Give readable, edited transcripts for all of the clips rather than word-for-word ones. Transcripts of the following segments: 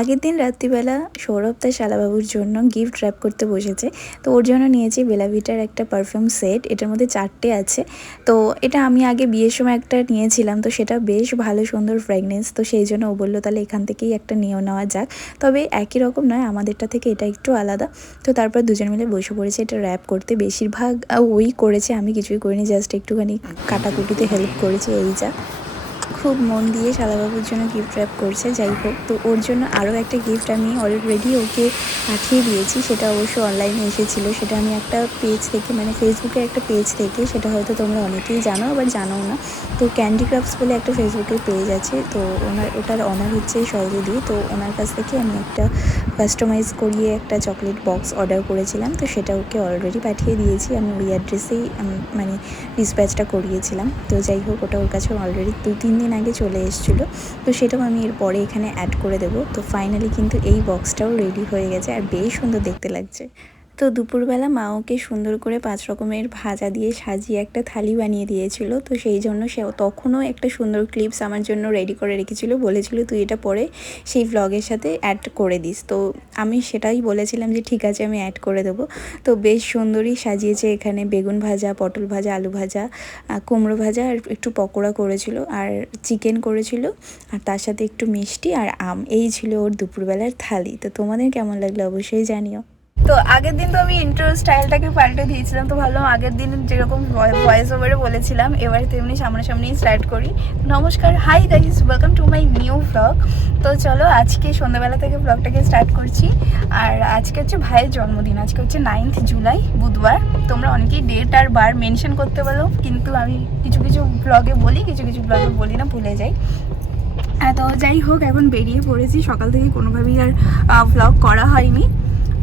আগের দিন রাত্রিবেলা সৌরভ তার শালাবাবুর জন্য গিফট র্যাপ করতে বসেছে। তো ওর জন্য নিয়েছি বেলাভিটার একটা পারফিউম সেট। এটার মধ্যে 4টে আছে। তো এটা আমি আগে বিয়ের সময় একটা নিয়েছিলাম, তো সেটা বেশ ভালো সুন্দর ফ্র্যাগনেন্স। তো সেই জন্য ও বললো তাহলে এখান থেকেই একটা নিয়ে নেওয়া যাক। তবে একই রকম নয়, আমাদেরটা থেকে এটা একটু আলাদা। তো তারপর দুজন মিলে বসে পড়েছে এটা র্যাপ করতে। বেশিরভাগ ওই করেছে, আমি কিছুই করিনি, জাস্ট একটুখানি কাটাকুটিতে হেল্প করেছি, এই যা। খুব মন দিয়ে শালাবাবুর জন্য গিফট র্যাপ করছে। যাই হোক, তো ওর জন্য আরও একটা গিফট আমি অলরেডি ওকে পাঠিয়ে দিয়েছি। সেটা অবশ্য অনলাইনে এসেছিলো। সেটা আমি একটা পেজ থেকে, মানে ফেসবুকের একটা পেজ থেকে, সেটা হয়তো তোমরা অনেকেই জানো আবার জানোও না। তো ক্যান্ডি ক্রাফটস বলে একটা ফেসবুকের পেজ আছে, তো ওটার অনার হচ্ছে সরোদি। তো ওনার কাছ থেকে আমি একটা কাস্টমাইজ করিয়ে একটা চকলেট বক্স অর্ডার করেছিলাম। তো সেটা ওকে অলরেডি পাঠিয়ে দিয়েছি। আমি ওই অ্যাড্রেসেই মানে ডিসপ্যাচটা করিয়েছিলাম। তো যাই হোক, ওটা ওর কাছে অলরেডি 2-3 দিন আগে চলে এসেছিলো। তো সেটাও আমি এরপরে এখানে অ্যাড করে দেবো। তো ফাইনালি কিন্তু এই বক্সটাও রেডি হয়ে গেছে আর বেশ সুন্দর দেখতে লাগছে। তো দুপুরবেলা মা ওকে সুন্দর করে 5 রকমের ভাজা দিয়ে সাজিয়ে একটা থালি বানিয়ে দিয়েছিল। তো সেই জন্য সে তখনও একটা সুন্দর ক্লিপস আমার জন্য রেডি করে রেখেছিল, বলেছিল তুই এটা পরে সেই ভ্লগের সাথে অ্যাড করে দিস। তো আমি সেটাই বলেছিলাম যে ঠিক আছে, আমি অ্যাড করে দেবো। তো বেশ সুন্দরই সাজিয়েছে। এখানে বেগুন ভাজা, পটল ভাজা, আলু ভাজা, কুমড়ো ভাজা আর একটু পকোড়া করেছিল, আর চিকেন করেছিল, আর তার সাথে একটু মিষ্টি আর আম। এই ছিল ওর দুপুরবেলার থালি। তো তোমাদের কেমন লাগলো অবশ্যই জানিও। তো আগের দিন তো আমি ইন্ট্রো স্টাইলটাকে পাল্টে দিয়েছিলাম। তো ভাবলাম আগের দিন যেরকম ভয়েস ওভারে বলেছিলাম, এবার তেমনি সামনাসামনি স্টার্ট করি। নমস্কার, hi guys, welcome to my new vlog. তো চলো আজকে সন্ধ্যাবেলা থেকে ভ্লগটাকে স্টার্ট করছি। আর আজকে হচ্ছে ভাইয়ের জন্মদিন। আজকে হচ্ছে 9th জুলাই, বুধবার। তোমরা অনেকেই ডেট আর বার মেনশন করতে পারো, কিন্তু আমি কিছু কিছু ভ্লগে বলি, কিছু কিছু ভ্লগে বলি না, ভুলে যাই। তো যাই হোক, এখন বেরিয়ে পড়েছি। সকাল থেকে কোনোভাবেই আর ভ্লগ করা হয়নি।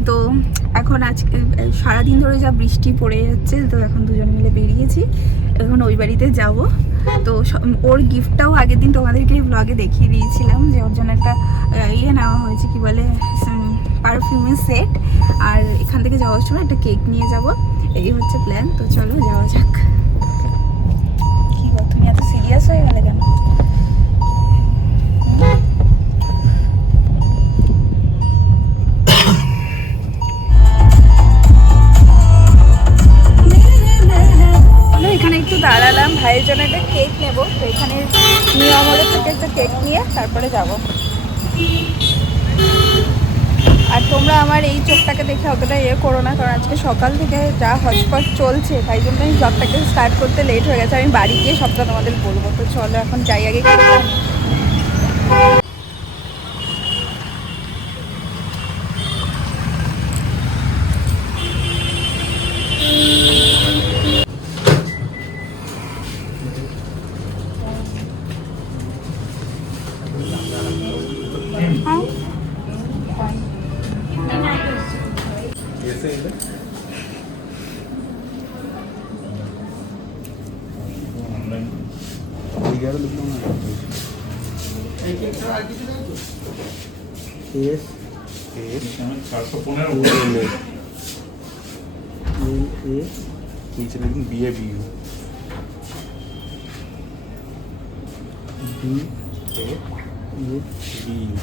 তো এখন আজকে সারাদিন ধরে যা বৃষ্টি পড়ে যাচ্ছে, তো এখন দুজন মিলে বেরিয়েছি, এখন ওই বাড়িতে যাব। তো ওর গিফটটাও আগের দিন তোমাদেরকে ব্লগে দেখিয়ে দিয়েছিলাম, যে ওর জন্য একটা ইয়ে নেওয়া হয়েছে, কি বলে, পারফিউমের সেট। আর এখান থেকে যাওয়ার সময় একটা কেক নিয়ে যাব, এই হচ্ছে প্ল্যান। তো চলো যাওয়া যাক। কি গো, তুমি এত সিরিয়াস হয়ে গেলে কেন? এখানে একটু দাঁড়ালাম, ভাইয়ের জন্য একটা কেক নেবো। তো এখানে নিয়মরের থেকে একটা কেক নিয়ে তারপরে যাব। আর তোমরা আমার এই চোখটাকে দেখে অতটা ইয়ে করো না, কারণ আজকে সকাল থেকে যা হটস্পট চলছে, তাই জন্য আমি ব্লগটাকে স্টার্ট করতে লেট হয়ে গেছে। আমি বাড়ি গিয়ে সবটা তোমাদের বলবো। তো চলো এখন যাই আগে। नीचे लेकिन B A B U B A U B U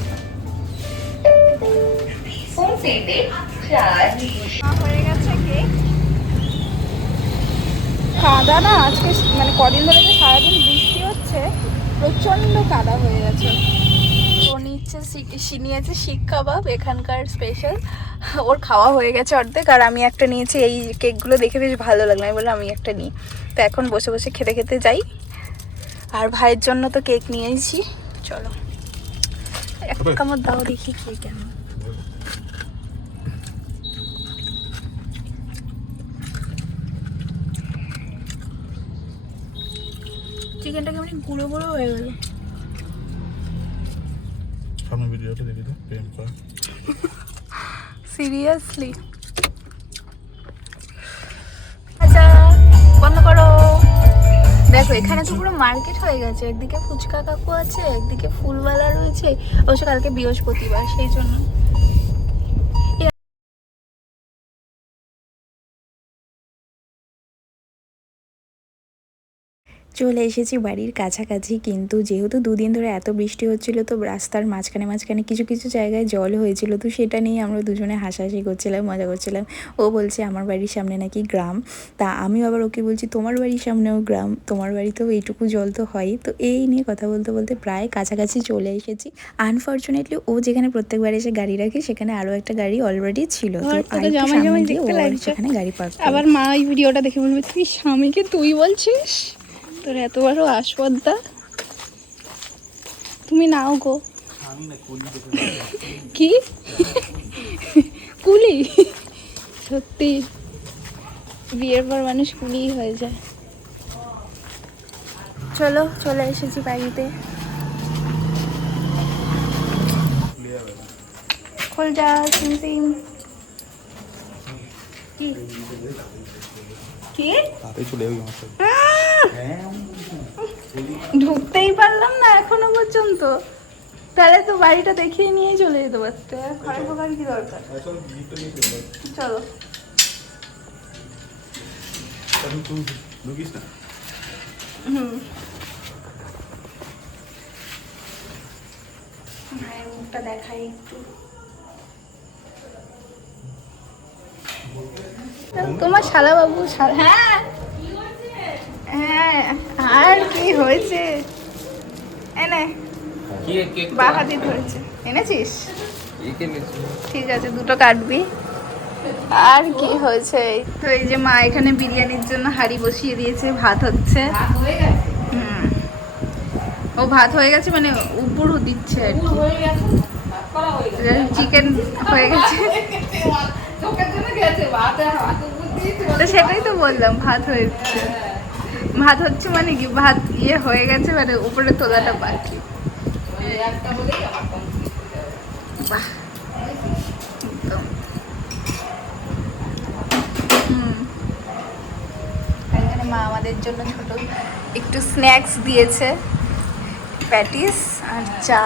হয়ে গেছে কেক। কাদা না আজকে, মানে কদিন ধরে যে সারাদিন বৃষ্টি হচ্ছে, প্রচণ্ড কাদা হয়ে গেছে। ও নিয়েছে শিক কাবাব, এখানকার স্পেশাল। ওর খাওয়া হয়ে গেছে অর্ধেক, আর আমি একটা নিয়েছি। এই কেকগুলো দেখে বেশ ভালো লাগলো, আমি বললাম আমি একটা নিই। তো এখন বসে বসে খেতে খেতে যাই। আর ভাইয়ের জন্য তো কেক নিয়েছি। চলো এক কামড় দাও, দেখি কি কেমন। চিকেনটা কেমন গুঁড়ো গুঁড়ো হয়ে গেল। সামনে ভিডিওটা দেখে দাও, প্রেম কর। সিরিয়াসলি? আচ্ছা বন্ধ করো। দেখো এখানে তো পুরো মার্কেট হয়ে গেছে। একদিকে ফুচকা কাকু আছে, একদিকে ফুলওয়ালা রয়েছে। অবশ্য কালকে বৃহস্পতিবার, সেই জন্য। চলে এসেছি বাড়ির কাছাকাছি, কিন্তু যেহেতু দুদিন ধরে এত বৃষ্টি হচ্ছিল তো রাস্তার মাঝখানে মাঝখানে কিছু কিছু জায়গায় জল হয়েছিল, তো সেটা নিয়ে আমরা দুজনে হাসাহাসি করছিলাম, মজা করছিলাম। ও বলছে আমার বাড়ির সামনে নাকি গ্রাম, তা আমিও আবার ওকে বলছি তোমার বাড়ির সামনেও গ্রাম, তোমার বাড়িতেও এইটুকু জল তো হয়ই। তো এই নিয়ে কথা বলতে বলতে প্রায় কাছাকাছি চলে এসেছি। আনফর্চুনেটলি ও যেখানে প্রত্যেকবার এসে গাড়ি রাখে সেখানে আরও একটা গাড়ি অলরেডি ছিল, তো তোকে জামাই জামাই দেখতে লাগছে। সেখানে গাড়ি পার্ক আবার মা ওই ভিডিওটা দেখে বলবে তুই স্বামীকে তুই বলছিস, তোর এত বড় আসপদ্দা। তুমি নাও গো। কি কুলি? সত্যি বিয়ের পর মানুষ কুলিই হয়ে যায়। চলো চলে এসেছি বাড়িতে। খোল যা সিম সিম। কি কি তাতে চলে যাবি আমার সাথে। ঢুকতেই পারলাম না এখনো পর্যন্ত, তাহলে তো বাড়িটা দেখিয়ে নিয়েই চলে যেতে পারতে। ঘরে ঢোকার কি দরকার? চলো। তুই ঢুকিস না। মায়ের মুখটা দেখাই একটু। তোমার শালাবাবু হ্যাঁ হ্যাঁ, আর কি হয়েছে? এনে বাহাতি ধরেছে, এনেছিস? ঠিক আছে, দুটো কাটবি। আর কি হয়েছে? এই তো এই যে মা এখানে বিরিয়ানির জন্য হাঁড়ি বসিয়ে দিয়েছে, ভাত হচ্ছে। ও ভাত হয়ে গেছে মানে উপর দিচ্ছে আর কি। চিকেন হয়ে গেছে, তো সেটাই তো বললাম, ভাত হয়েছে। ভাত হচ্ছে মানে কি, ভাত ইয়ে হয়ে গেছে মানে উপরে তোলাটা বাকি। বাহ, একদম। এখানে মা আমাদের জন্য ছোট একটু স্ন্যাক্স দিয়েছে, প্যাটিস আর চা।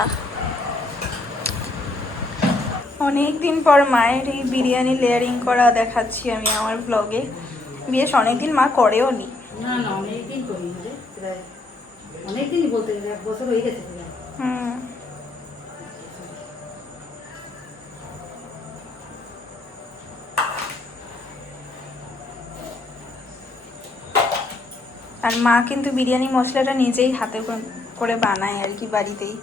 অনেক দিন পর মায়ের এই বিরিয়ানি লেয়ারিং করা দেখাচ্ছি আমি আমার ব্লগে। বেশ অনেকদিন মা করেও নি। না না অনেকদিন করি রে, প্রায় অনেকদিনই বলতে গেলে 1 বছর হয়ে গেছে প্রায়। হুম। আর মা কিন্তু বিরিয়ানি মশলাটা নিজেই হাতে করে বানায় আর কি, বাড়িতেই।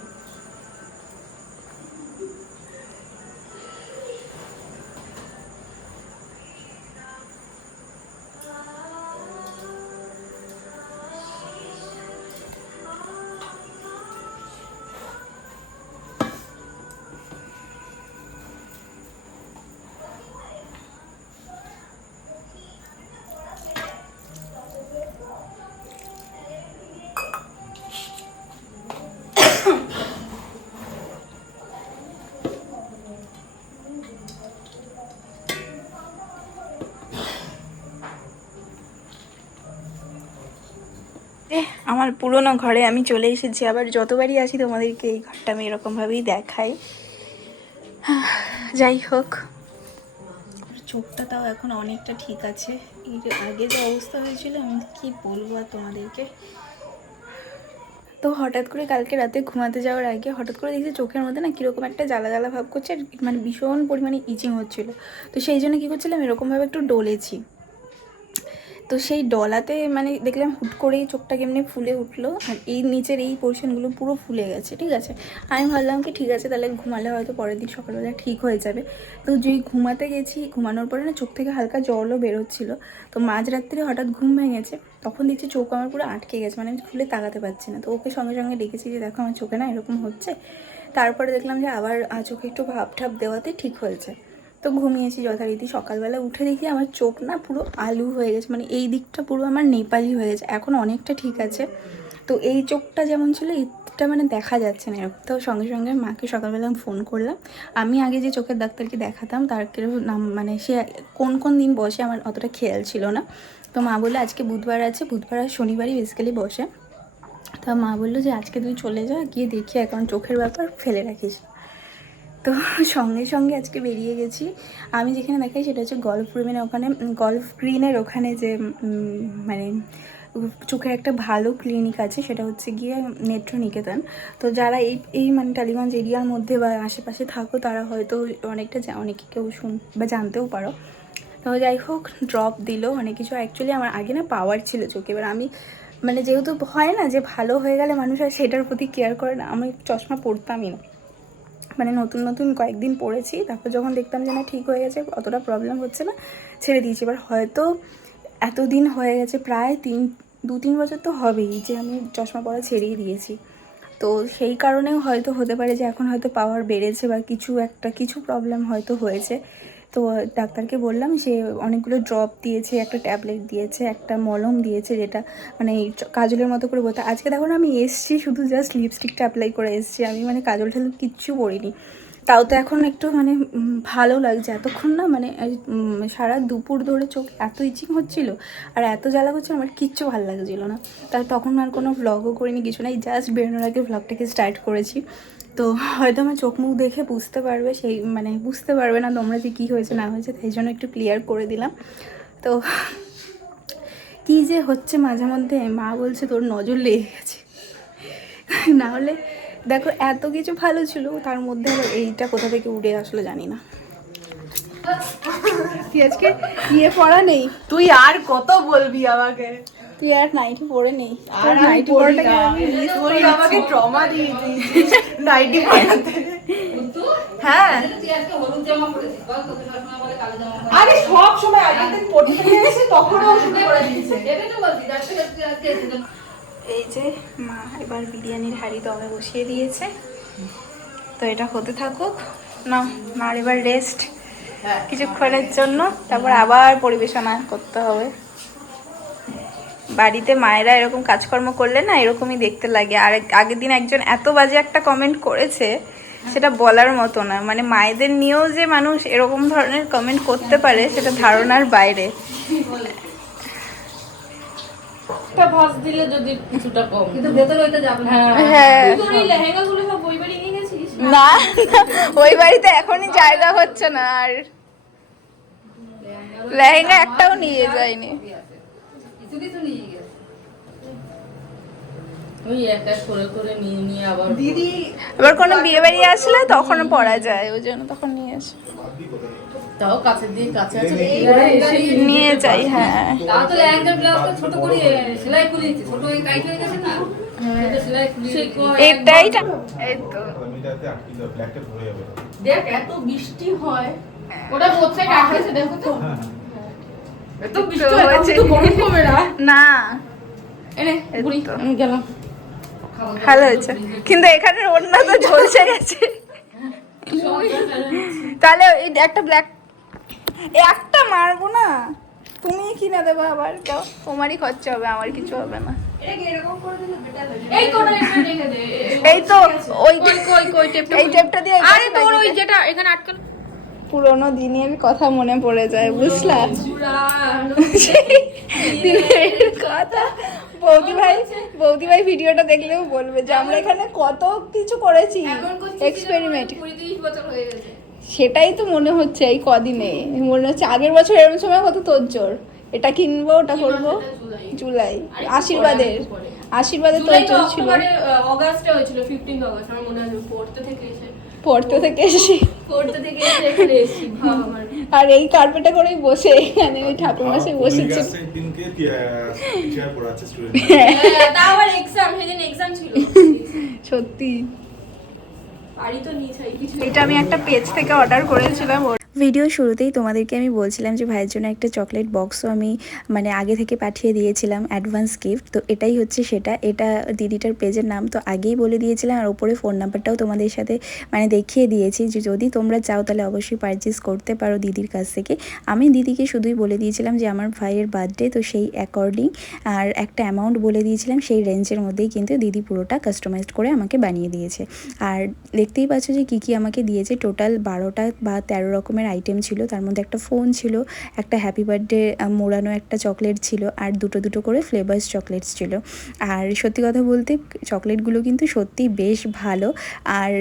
আমার পুরোনো ঘরে আমি চলে এসেছি আবার। যতবারই আসি তোমাদেরকে এই ঘরটা আমি এরকমভাবেই দেখাই। যাই হোক, চোখটা তাও এখন অনেকটা ঠিক আছে। এর আগে যে অবস্থা হয়েছিল আমি কি বলবো আর তোমাদেরকে। তো হঠাৎ করে কালকে রাতে ঘুমাতে যাওয়ার আগে হঠাৎ করে দেখছি চোখের মধ্যে না কীরকম একটা জ্বালা জ্বালা ভাব করছে, আর মানে ভীষণ পরিমাণে ইচিং হচ্ছিলো। তো সেই জন্য কী করছিলাম, এরকমভাবে একটু ডলেছি। তো সেই ডলাতে মানে দেখলাম হুট করেই চোখটা কেমনি ফুলে উঠলো, আর এই নিচের এই পোর্শনগুলো পুরো ফুলে গেছে। ঠিক আছে, আমি ভাবলাম কি ঠিক আছে তাহলে ঘুমালে হয়তো পরের দিন সকালবেলা ঠিক হয়ে যাবে। তো যেই ঘুমাতে গেছি, ঘুমানোর পরে না চোখ থেকে হালকা জলও বেরোচ্ছিলো। তো মাঝরাত্রে হঠাৎ ঘুম ভেঙেছে, তখন দেখছি চোখ আমার পুরো আটকে গেছে, মানে আমি খুলে তাকাতে পারছি না। তো ওকে সঙ্গে সঙ্গে ডেকেছি যে দেখো আমার চোখে না এরকম হচ্ছে। তারপরে দেখলাম যে আবার চোখে একটু ভাপ ঠাপ দেওয়াতে ঠিক হয়েছে। তো ঘুমিয়েছি যথারীতি। সকালবেলা উঠে দেখি আমার চোখ না পুরো আলু হয়ে গেছে, মানে এই দিকটা পুরো আমার নেপালি হয়ে গেছে। এখন অনেকটা ঠিক আছে। তো এই চোখটা যেমন ছিল এটা মানে দেখা যাচ্ছে না এরকম। তো সঙ্গে সঙ্গে মাকে সকালবেলা ফোন করলাম। আমি আগে যে চোখের ডাক্তারকে দেখাতাম তার নাম মানে সে কোন কোন দিন বসে আমার অতটা খেয়াল ছিল না। তো মা বললো আজকে বুধবার আছে, বুধবার আর শনিবারই বেসিক্যালি বসে। তা মা বললো যে আজকে তুই চলে যা, গিয়ে দেখি এখন চোখের ব্যাপার ফেলে রাখিস। তো সঙ্গে সঙ্গে আজকে বেরিয়ে গেছি। আমি যেখানে দেখাই সেটা হচ্ছে গল্ফ গ্রিনের ওখানে, গল্ফ গ্রিনের ওখানে যে মানে চোখের একটা ভালো ক্লিনিক আছে, সেটা হচ্ছে গিয়ে নেত্রনিকেতন। তো যারা এই মানে টালিগঞ্জ এরিয়ার মধ্যে বা আশেপাশে থাকো তারা হয়তো অনেকে কেউ বা জানতেও পারো। তো যাই হোক, ড্রপ দিল অনেক কিছু। অ্যাকচুয়ালি আমার আগে না পাওয়ার ছিল চোখে, এবার আমি মানে যেহেতু হয় না যে ভালো হয়ে গেলে মানুষ আর সেটার প্রতি কেয়ার করে না, আমি চশমা পরতামই না, মানে নতুন নতুন কয়েকদিন পড়েছি, তারপর যখন দেখতাম যে না ঠিক হয়ে গেছে, অতটা প্রবলেম হচ্ছে না, ছেড়ে দিয়েছি। এবার হয়তো এতদিন হয়ে গেছে, প্রায় 2-3 বছর তো হবেই যে আমি চশমা পরা ছেড়েই দিয়েছি। তো সেই কারণেও হয়তো হতে পারে যে এখন হয়তো পাওয়ার বেড়েছে বা কিছু প্রবলেম হয়তো হয়েছে। তো ডাক্তারকে বললাম, সে অনেকগুলো ড্রপ দিয়েছে, একটা ট্যাবলেট দিয়েছে, একটা মলম দিয়েছে, যেটা মানে এই কাজলের মতো করে বলতে। আজকে দেখো না আমি এসছি শুধু জাস্ট লিপস্টিকটা অ্যাপ্লাই করে এসছি, আমি মানে কাজল টাজল কিচ্ছু পরিনি। তাও তো এখন একটু মানে ভালো লাগছে। এতক্ষণ না মানে সারা দুপুর ধরে চোখ এত ইচিং হচ্ছিল আর এত জ্বালা করছিল, আমার কিচ্ছু ভালো লাগছিল না। তখন আর কোনো ভ্লগও করিনি, কিছু নাই, জাস্ট বেরোনোর আগে ভ্লগটাকে স্টার্ট করেছি। তো হয়তো আমার চোখ মুখ দেখে বুঝতে পারবে, মানে বুঝতে পারবে না তোমরা যে কী হয়েছে না হয়েছে, তাই জন্য একটু ক্লিয়ার করে দিলাম। তো কী যে হচ্ছে মাঝে মধ্যে, মা বলছে তোর নজর লেগে গেছে, না হলে দেখো এত কিছু ভালো ছিল, তার মধ্যে আবার এইটা কোথা থেকে উড়ে আসলো জানি না। তুই আজকে পড়া নেই, তুই আর কত বলবি আমাকে? তুই আর নাইটি পরে নেই, আর নাইটি পরাটাকে আমি মিস তুই আমাকে ট্রমা দিয়ে দিয়েছিস নাইটি পরাতে। হ্যাঁ, তুই আজকে হলুদ জামা পরেছিস, বল তোকে সবসময় বলে কালো জামা পরে। আরে সব সময় আগের দিন পড়তে গিয়েছি তখনও শুরু করে দিয়েছে। দেখে তো বলছি আজকে এই যে মা এবার বিরিয়ানির হাঁড়ি দমে বসিয়ে দিয়েছে, তো এটা হতে থাকুক না। মার এবার রেস্ট কিছুক্ষণের জন্য, তারপর আবার পরিবেশনা করতে হবে। বাড়িতে মায়েরা এরকম কাজকর্ম করলে না এরকমই দেখতে লাগে। আর আগের দিন একজন এত বাজে একটা কমেন্ট করেছে, সেটা বলার মতো না। মানে মায়েদের নিয়েও যে মানুষ এরকম ধরনের কমেন্ট করতে পারে সেটা ধারণার বাইরে। একটা ভাঁজ দিলে যদি কিছুটা কম, কিন্তু ভেতরে ওইটা যাবে না। হ্যাঁ, তোর এই লেহেঙ্গাগুলো সব ওই বাড়ি নিয়ে গেছিস? না ওই বাড়িতে এখনই জায়গা হচ্ছে না, আর লেহেঙ্গা একটাও নিয়ে যায়নি। কিছু কিছু নিয়ে গেছে। ওই এক এক করে করে নিয়ে নিয়ে আবার দিদি এবার কোনো বিয়ে বাড়ি আসলে তখন পরা যায়, ওই জন্য তখন নিয়ে আসে, তাও কাছে দিয়ে কাছে আছে নিয়ে যাই। হ্যাঁ, তাও তো লেহেঙ্গার ব্লাউজটা ছোট করে সেলাই করে দিয়েছে, ছোট হয়ে টাইট হয়ে গেছে না, সেটা সেলাই করে এটাই এই তো মিটারতে আটকে দাও, ব্ল্যাকটা ধরে যাবে। দেখ এত বৃষ্টি হয়, ওটা বোধ থেকে কাট হয়েছে, দেখো তো এত বৃষ্টি হয় তাও তো গরম কমে না। না এনে বুড়ি আমি গেলাম। ভালো হয়েছে, কিন্তু এখানে ওড়না তো ঝলসে গেছে। তাহলে এই একটা ব্ল্যাক একটা মারবো না, তুমি কিনে দেবে আবার, তাও তোমারই খরচা হবে, আমার কিছু হবে না। এই কোণা এটা রেখে দে। এই তো ওই কই টেপটা, এই টেপটা দিয়ে আরে তোর ওই যেটা এখানে আটকানো পুরোনো দিনের কথা মনে পড়ে যায়, বুঝলা? দিনের কথা। বৌদি ভাই ভিডিওটা দেখলেও বলবে যে আমরা এখানে কত কিছু করেছি, এক্সপেরিমেন্ট। 20-30 বছর হয়ে গেছে। সেটাই তো মনে হচ্ছে এই কদিনে, মনে হচ্ছে আগের বছর এরকম সময় কত তোড়জোড়, এটা কিনবো ওটা করবো। জুলাই আশীর্বাদের তোড়জোড় ছিল। অগাস্টে হয়েছিল, 15 অগাস্ট আমার মনে আছে। পড়তে থেকে এসে এখানে এসেছি, ভাব আমার। আর এই কার্পেটে করেই বসে এখানে ওই ঠাকুরমশাই বসেছে। সেই দিনকে টিচার পড়াচ্ছে স্টুডেন্ট। হ্যাঁ, তাও আবার এক্সাম, সেদিন এক্সাম ছিল। সত্যি বাড়ি তো নিয়ে যাই কিছু। এটা আমি একটা পেজ থেকে অর্ডার করেছিলাম। ভিডিও শুরুতেই তোমাদেরকে আমি বলছিলাম যে ভাইয়ের জন্য একটা চকলেট বক্সও আমি মানে আগে থেকে পাঠিয়ে দিয়েছিলাম, অ্যাডভান্স গিফট। তো এটাই হচ্ছে সেটা, এটা দিদিটার পেজের নাম তো আগেই বলে দিয়েছিলাম, আর ওপরে ফোন নাম্বারটাও তোমাদের সাথে মানে দেখিয়ে দিয়েছি যে যদি তোমরা চাও তাহলে অবশ্যই পারচেস করতে পারো দিদির কাছ থেকে। আমি দিদিকে শুধুই বলে দিয়েছিলাম যে আমার ভাইয়ের বার্থডে, তো সেই অ্যাকর্ডিং আর একটা অ্যামাউন্ট বলে দিয়েছিলাম, সেই রেঞ্জের মধ্যেই কিন্তু দিদি পুরোটা কাস্টমাইজড করে আমাকে বানিয়ে দিয়েছে। আর দেখতেই পাচ্ছ যে কী কী আমাকে দিয়েছে, টোটাল 12টা বা 13 রকমের আইটেম ছিল। তার মধ্যে একটা ফোন ছিল, একটা হ্যাপি বার্থডে মোড়ানো একটা চকলেট ছিল, আর দুটো করে ফ্লেভার্স চকলেটস ছিল। আর সত্যি কথা বলতে চকলেটগুলো কিন্তু সত্যি বেশ ভালো, আর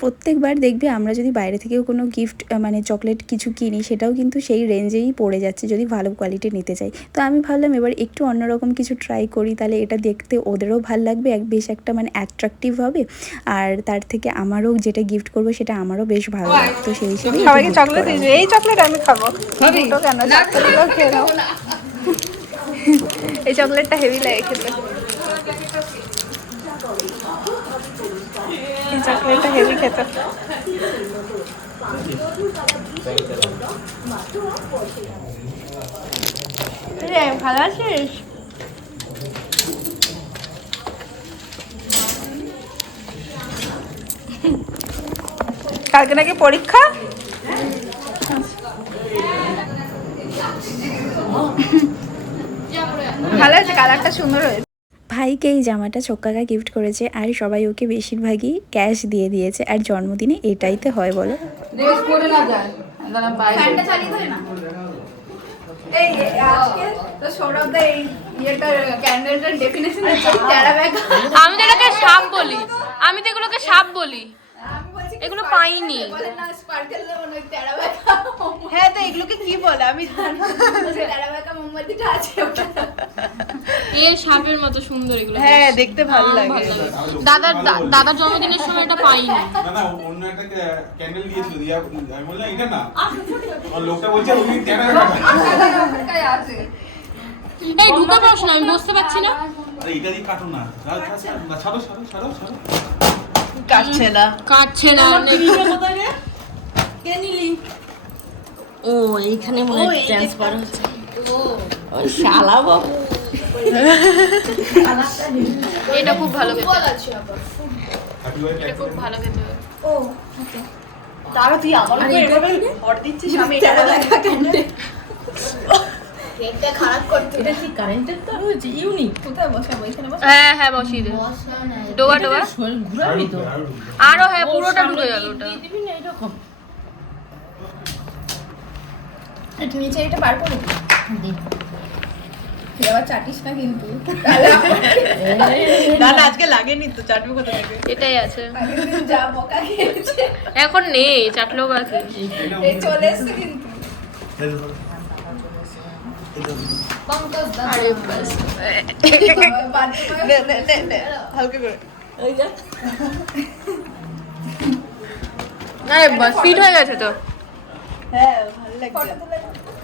প্রত্যেকবার দেখবে আমরা যদি বাইরে থেকেও কোনো গিফট মানে চকলেট কিছু কিনি, সেটাও কিন্তু সেই রেঞ্জেই পড়ে যাচ্ছে যদি ভালো কোয়ালিটি নিতে চাই। তো আমি ভাবলাম এবার একটু অন্যরকম কিছু ট্রাই করি, তাহলে এটা দেখতে ওদেরও ভালো লাগবে, বেশ একটা মানে অ্যাট্রাকটিভ হবে, আর তার থেকে আমারও যেটা গিফট করব সেটা আমারও বেশ ভালো লাগবে। তো সেই হিসেবে সবাইকে চকলেট দিয়েছে, এই চকলেট আমি খাবো। দুটো কেন, চারটেগুলো খেয়ে নাও। এই চকলেটটা হেভি লাগে খেতে, এই চকলেটটা হেভি খেতে। ভালো আছিস? কালকে নাকি পরীক্ষা? ভালো আছে, কালারটা সুন্দর হয়েছে। ভাইকে এই জামাটা ছোক্কাকা গিফট করেছে, আর সবাই ওকে বেশিরভাগই ক্যাশ দিয়ে দিয়েছে, আর জন্মদিনে এটাই তো হয় বলো। ড্রেস পরে না যায় দাঁড়া বাইরে ফ্যানটা চালিয়ে দেয় না। এই আজকে তো সৌরভদা এই ইয়েটার ক্যান্ডেলটার ডেফিনেশন হচ্ছে টেরা ব্যাগ। আমি তো এটাকে সাপ বলি, আমি তো এগুলোকে সাপ বলি। এগুলো পাইনি। বলে না স্পার্কেল মানে টেরা ব্যাগ। হ্যাঁ তো এগুলোকে কি বলে আমি টেরা ব্যাগ মোমবাতিটা আছে ওটা। এই সাপের মতো সুন্দর এগুলো। হ্যাঁ দেখতে ভালো লাগে। দাদার জন্মদিনের সময় এটা পাইনি। না না, অন্য একটা ক্যান্ডেল দিয়েছিল, দিয়া আমি বললাম এটা না, আর লোকটা বলছে ওই ক্যান্ডেল আছে। এই ঢুকে পড়ছ না, আমি বুঝতে পারছি না। আরে এটা দিয়ে কাটো না, ছাড়ো ছাড়ো ছাড়ো ছাড়ো। কাটছে না। কাটছে না। ও এইখানে মনে হয় ট্রান্সফার হচ্ছে। ওই শালা বাবু এটা খুব ভালো খেতে, হ্যাপি বার্থডে। এটা খুব ভালো খেতে। তারা তুই আমার উপর এভাবে ভর দিচ্ছিস, আমি এটা দেখা ক্যান্ডেল। কেকটা খারাপ করতে। এটা কি কারেন্টের তার হয়েছে? ইউনিক। কোথায় বসাবো? এখানে বসাবো। হ্যাঁ হ্যাঁ বসিয়ে দে। ডোবা ডোবা ঘুরাবি তো আরো, হ্যাঁ পুরোটা ঢুকে গেল ওটা। দিবি না এরকম একটু নিচে এটা বার করে দিই। আবার চাটিস না কিন্তু। না না আজকে লাগেনি তো, চাটবো কোথা থেকে? এটাই আছে, যা বকা খেয়েছে। এখন নেই, চাটলেও বাকি। এই চলে এসছে কিন্তু। আরে বাস, নে নে নে নে হালকা করে। ওই যা আরে বাস ফিট হয়ে গেছে তো। হ্যাঁ ভালো লাগছে।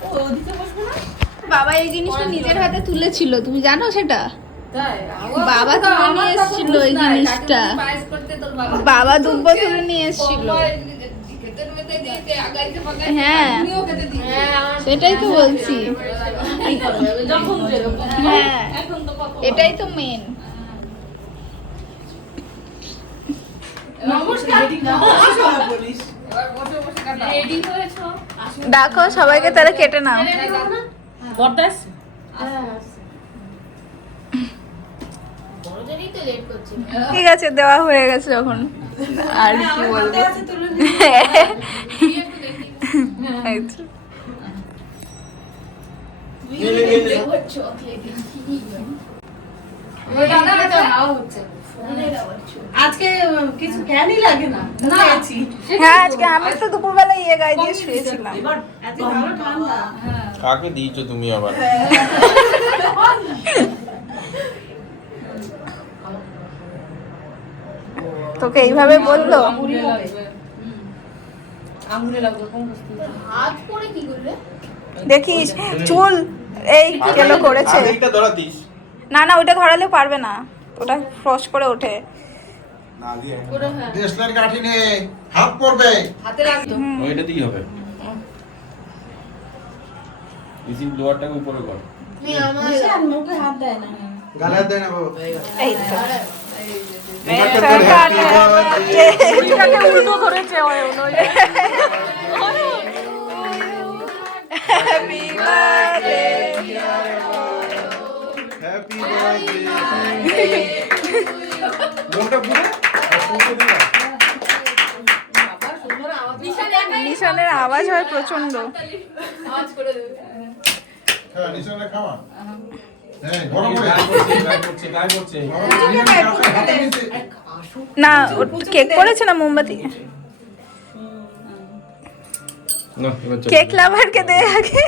ও ওদিকে বসবো না বাবা এই জিনিসটা নিজের হাতে তুলেছিল, তুমি জানো সেটা? তাই বাবা তুলে নিয়ে এসেছিল এই জিনিসটা। পায়েস করতে তোর বাবা বাবা দুব্বো তুলে নিয়ে এসেছিল। খেতে মেতে দিতে আগাইতে পাকাইতে হ্যাঁ তুমিও খেতে দিতে। সেটাই তো বলছি। যখন যেরকম হ্যাঁ এখন তো কত এটাই তো মেন। নমস্কার বলিস এবার বসে বসে কাটা। রেডি হয়েছো? ডাকো সবাইকে, তাহলে কেটে নাও। বরদাস বড়দেরই তো লেট করছে। ঠিক আছে, দেওয়া হয়ে গেছে যখন, আর কি বলবো। এই তো। ওই দাদা আছে হাওয়া হচ্ছে। আজকে কিছু জ্ঞানই লাগে না না আছি হ্যাঁ আজকে আমি তো দুপুরবেলা ইয়ে গায়ে দিয়ে শুয়েছিলাম। এবার এত ভালো ঠান্ডা কাকে দিয়েছো তুমি আবার? তোকে এইভাবে বললো? আঙুলে লাগবে কোন বস্তু হাত পরে কি করবে? দেখিস চুল এই কেলো করেছে। আগে এটা ধরা দিস। না না ওইটা ধরালে পারবে না, ওটা ফ্রস করে ওঠে। না দিয়ে দেশলার কাঠি নে হাত পড়বে। হাতে রাখতো। ওইটা দিয়ে হবে। ইজি ব্লোয়ারটাকে উপরে কর। আর মুখে হাত দেয় না গালে দেন বাবু। এই তো এটাকে উল্টো করেছে ওই হ্যাপি বার্থডে হ্যাপি বার্থডে। মোটা পুরো পুরো দিলা। নিশানের আওয়াজ হয় প্রচন্ড। আওয়াজ করে দেবে। হ্যাঁ নিশানে খাওয়া। হ্যাঁ গরম করে। গায়ে পড়ছে গায়ে পড়ছে। হাতে নিচে। না কেক পড়েছে না মোমবাতি কেক লাভারকে দে আগে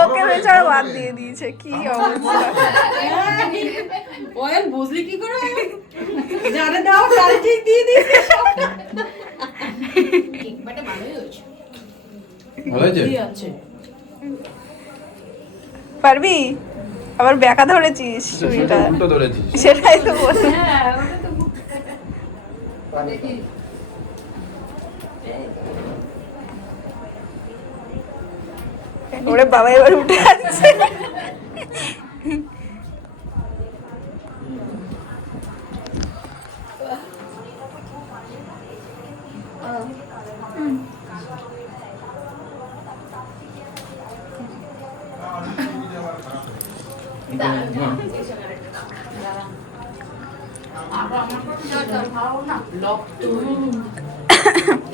ওকে বেচারা বাদ দিয়ে দিয়েছে কি অবস্থা ওয়েল বুঝলি কি করে যারে দাও তারে ঠিক দিয়ে দিয়েছে বাট ভালোই হয়েছে। ভালো হয়েছে? আছে পারবি আবার ব্যাকা ধরেছিস সুইটা উল্টো ধরেছিস। সেটাই তো বল হ্যাঁ ওটা তো দেখি ওরে বাবা এবার উঠে আসছে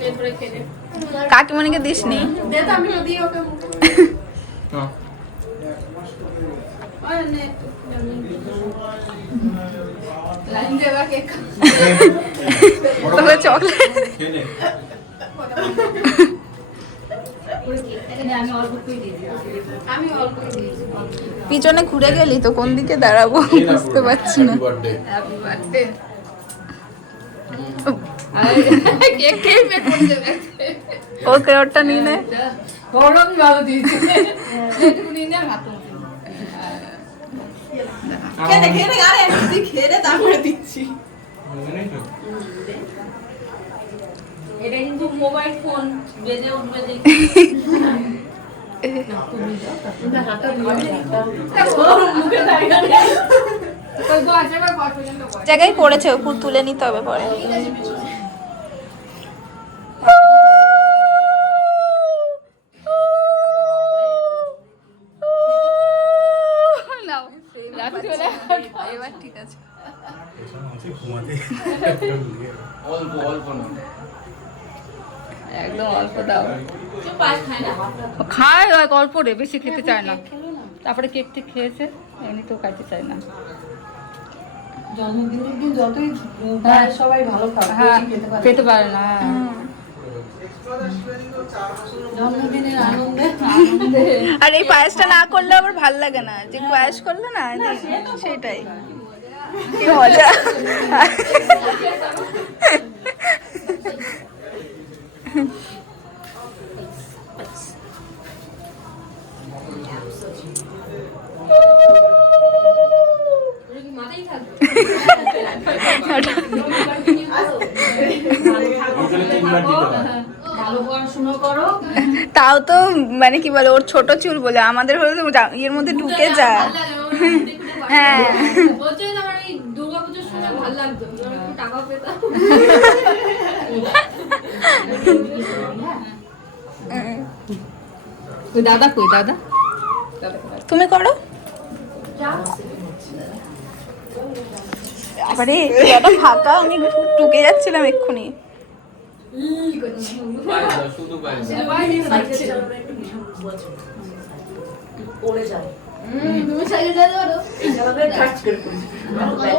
এরপরে খেলে কাকিমণিকে দিস নি দে তো আমি দিই ওকে হ্যাঁ। লাইন দেবা কেক তোকে চকলেট খেয়ে নে। আমি অল্প করে দিয়েছি আমি অল্প করে দিয়েছি পিছনে ঘুরে গেলি তো কোন দিকে দাঁড়াবো খেয়ে না বুঝতে পুরো। পারছি না Happy birthday। Happy birthday cake খেয়ে পেট ভরে যাবে ও ক্রেওরটা নিয়ে নে গরম ভালো দিয়েছে একটু নিয়ে আর হাত খেয়ে নে আরে তুই খেয়ে নে তারপরে দিচ্ছি এটা কিন্তু মোবাইল ফোন বেজে উঠবে দেখি মুখে দাঁড়িয়ে কই গো আছে বা কত পর্যন্ত কয় জায়গায় পড়েছে উপর তুলে নিতে হবে পরে নাও রাত্রিবেলা এবার ঠিক আছে অল্প অল্প না। একদম অল্প দাও পায়েস খায় না খায় অল্প রে বেশি খেতে চায় না তারপরে কেক টেক খেয়েছে এমনি তো খাইতে চায় না জন্মদিনের দিন যতই হ্যাঁ। সবাই ভালো খাবে হ্যাঁ বেশি খেতে পারে খেতে পারে না জন্মদিনের আনন্দে আর এই পায়েসটা না করলে আবার ভাল লাগে না যে পায়েস করলে না সেটাই কি মজা মাথায় থাকবে ওখানে 3 বার দিতে হয়। ভালো পড়াশুনো করো তাও তো মানে কি বলে ওর ছোট চুল বলে আমাদের হলে তো এর মধ্যে ঢুকে যায় হ্যাঁ বলছে আমার এই দুর্গাপুজোর সময় ভালো লাগতো একটু টাকা পেতাম ওই দাদা কই দাদা তুমি করো আরে দাদা ফাঁকা আমি ঢুকে যাচ্ছিলাম এক্ষুনি পায়েস দাও, শুধু পায়েস দাও। পড়ে যায় তুমি সাইডে যেতে পারো এইভাবে টাচ করে করি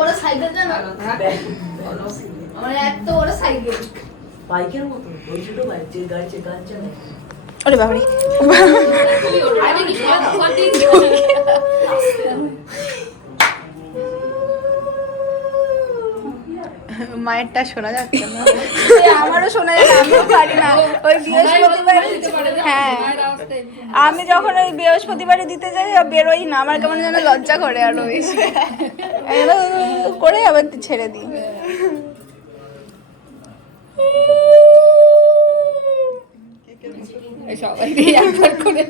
ওরা সাইডে জানো আমার এত বড় সাইকেল বাইকের মতো ওই ছোট বাইক যে গাড়ি চালায় ওরে বাবারে আমি কি সঠিক মায়েরটা শোনা যাচ্ছে না আমারও শোনা যায় না, আমিও পারি না ওই বৃহস্পতিবারে হ্যাঁ আমি যখন ওই বৃহস্পতিবারে দিতে যাই বেরোই না আমার কেমন যেন লজ্জা করে আরো বেশি করে আবার ছেড়ে দিই সবাইকে একবার করে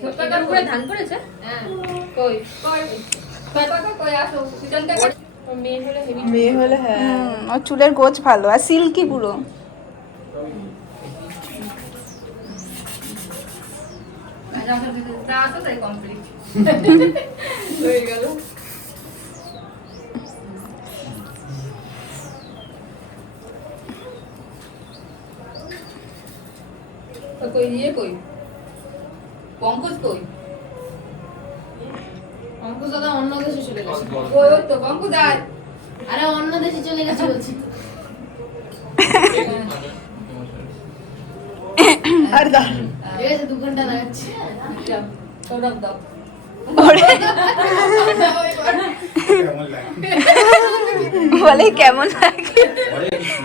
ছোটটার উপরে ধান করেছে কই কই পাতা কই আসো পিছনটা মেয়ে হলে হেভি মেয়ে হলে হ্যাঁ ওর চুলের গোছ ভালো আর সিল্কি পুরো আসো তাই কমপ্লিট হয়ে গেল কই ইয়ে কই পঙ্কজ কই পঙ্কজ দাদা অন্য দেশে চলে গেছে ওই তো পঙ্কজ আয় আরে অন্য দেশে চলে গেছে বলছি তো। আর দাও ঠিক আছে 2 ঘন্টা লাগাচ্ছে। সৌরভ দাও। কেমন লাগে? বলে কেমন লাগে হরে কৃষ্ণ।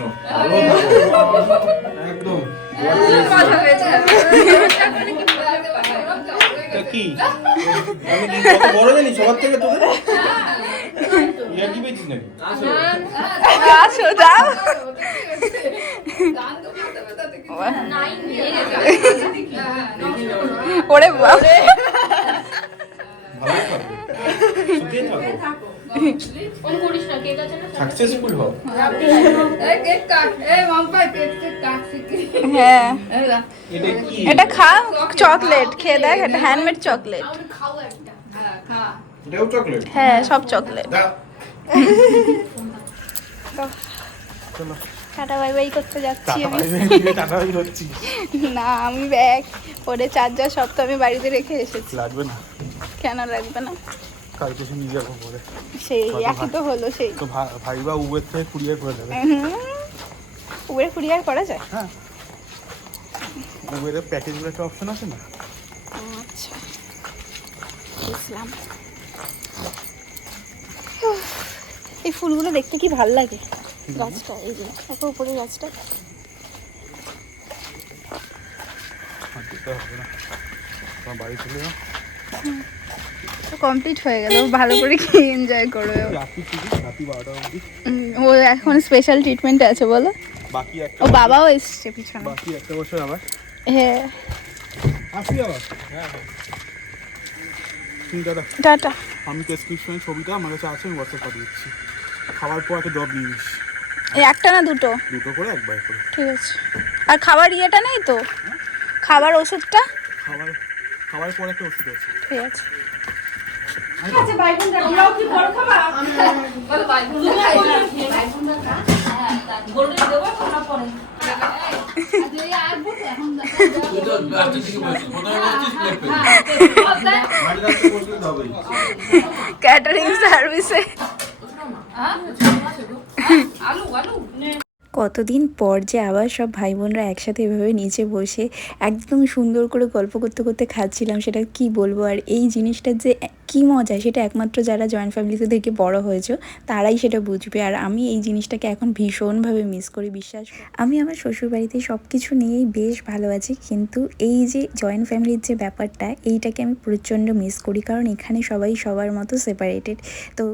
একদম। এটা কি? আমি কি কত বড় জানি সবার থেকে তোদের? ইয়া কি পেয়েছিস নাকি? আসো যাও ওরে বাবা ভালো থাকো। সুখে থাকো। ফোন করিস না, কেক আছে না? সাকসেসফুল হও। এই কেক কাট, এই মাম্পাই কেক কাট শিখি। হ্যাঁ এটা কি? এটা খা চকলেট খেয়ে দেখ এটা হ্যান্ডমেড চকলেট আমি খাও একটা। হ্যাঁ, খা। এটাও চকলেট? হ্যাঁ সব চকলেট দাও। টাটা বাই বাই করতে যাচ্ছি আমি টাটাই হচ্ছি। না আমি ব্যাগ ওরে চার্জার সব তো আমি বাড়িতে রেখে এসেছি লাগবে না। কেন লাগবে না কালকে সে নিয়ে যাবো বলে। সেই একই তো হলো সেই তো ভাই বা উবের থেকে কুরিয়ার করে দেবে। উবের কুরিয়ার করা যায় হ্যাঁ। উবেরের প্যাকেজগুলো একটা অপশন আছে না? আচ্ছা বুঝলাম এই ফুলগুলো দেখতে কি ভাল লাগে গাছটা এই যে এত উপরে গাছটা দিতে হবে না, তোমার বাড়ি চলে যাও। তো কমপ্লিট হয়ে গেল ভালো করে কি এনজয় করো রাত্রি থেকে রাত্রি 12টা অবধি। ও এখন স্পেশাল ট্রিটমেন্ট আছে বলো বাকি একটা ও বাবাও এসছে পিছনে বাকি একটা বছর আবার হ্যাঁ আসি আবার। হ্যাঁ দাদা টাটা আমি প্রেসক্রিপশনের ছবিটা আমার কাছে আছে, আমি হোয়াটসঅ্যাপ পাঠিয়ে দিচ্ছি। খাবার পর একটা ড্রপ দিয়ে দিস, এই একটা না দুটো দুটো করে একবার করে। ঠিক আছে আর খাবার ইয়েটা নেই তো খাবার ওষুধটা খাবার পর একটা ওষুধ আছে। ঠিক আছে আমরাও কি বড় খাবা? বলো ভাই, তুমি খাই না। হ্যাঁ, গোল্ডেন দেবো তোমরা পরে। আজ এই আসবো তো এখন তুই তো রাস্তা থেকে বলছিস, প্রথমে বলছিস প্লেট পে। মাঝে রাস্তায় বসলে তো হবেই। ক্যাটারিং সার্ভিসে আলু আলু কতদিন পর যে আবার সব ভাই বোনরা একসাথে এভাবে নিচে বসে একদম সুন্দর করে গল্প করতে করতে খাচ্ছিলাম, সেটা কি বলবো। আর এই জিনিসটার যে কি মজা সেটা একমাত্র যারা জয়েন্ট ফ্যামিলিতে থেকে বড় হয়েছে তারাই সেটা বুঝবে। আর আমি এই জিনিসটাকে এখন ভীষণভাবে মিস করি, বিশ্বাস করো। আমি আমার শ্বশুরবাড়িতে সব কিছু নিয়েই বেশ ভালো আছি, কিন্তু এই যে জয়েন্ট ফ্যামিলির যে ব্যাপারটা এইটাকে আমি প্রচণ্ড মিস করি, কারণ এখানে সবাই সবার মতো সেপারেটেড। তো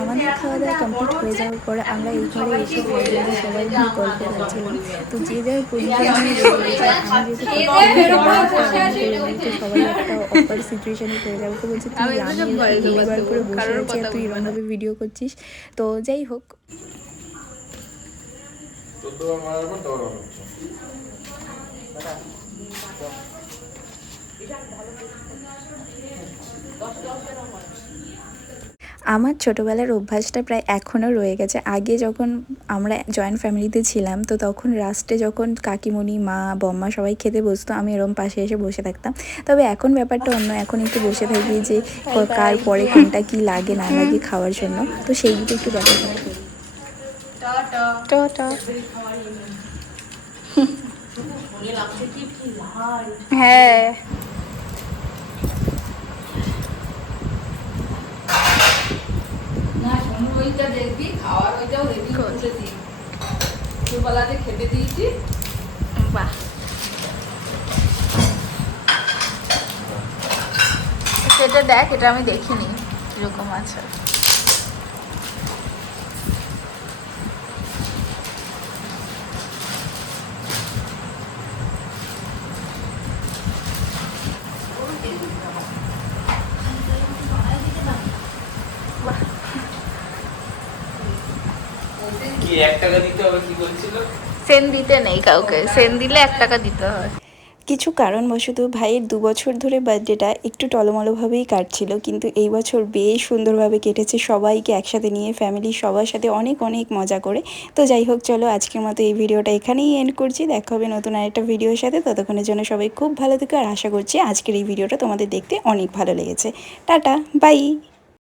আমাদের খাওয়া দাওয়া কমপ্লিট হয়ে যাওয়ার পর আমরা এই ঘরে এসে ভাইবোনেরা সবাই মিলে গল্প করছিলাম। তো যে যার পজিশনে আমি যেহেতু সবাই একটা অপার সিচুয়েশনে পড়ে যাবো, তো বলছে তুই আমি দুবার করে বসে আছি আর তুই এরকমভাবে ভিডিও করছিস। তো যাই হোক, 14 বার মারার পর দৌড় হবে। আমার ছোটোবেলার অভ্যাসটা প্রায় এখনও রয়ে গেছে। আগে যখন আমরা জয়েন্ট ফ্যামিলিতে ছিলাম তো তখন লাস্টে যখন কাকিমণি মা বম্মা সবাই খেতে বসতো আমি এরকম পাশে এসে বসে থাকতাম। তবে এখন ব্যাপারটা অন্য, এখন একটু বসে থাকি যে কার পরে কোনটা কি লাগে না লাগে খাওয়ার জন্য, তো সেইগুলো একটু দেখাশোনা করি। টাটা হ্যাঁ না শোনো ওইটা দেখবি খাওয়ার ওইটাও রেডি করে দিই। দুবেলাতে খেতে দিয়েছি। বাহ সেটা দেখ, এটা আমি দেখিনি কিরকম আছে। কি 1 টাকা দিতে হবে কি বলছিল? সেন দিতে নেই কাউকে, সেন দিলে 1 টাকা দিতে হয়। কিছু কারণবশত ভাইয়ের 2 বছর ধরে বার্থডেটা একটু টলমলোভাবেই কাটছিল, কিন্তু এই বছর বেশ সুন্দরভাবে কেটেছে সবাইকে একসাথে নিয়ে, ফ্যামিলির সবার সাথে অনেক অনেক মজা করে। তো যাই হোক, চলো আজকের মতো এই ভিডিওটা এখানেই এন্ড করছি। দেখা হবে নতুন আরেকটা ভিডিওর সাথে, ততক্ষণের জন্য সবাই খুব ভালো থেকো। আর আশা করছি আজকের এই ভিডিওটা তোমাদের দেখতে অনেক ভালো লেগেছে। Tata bye.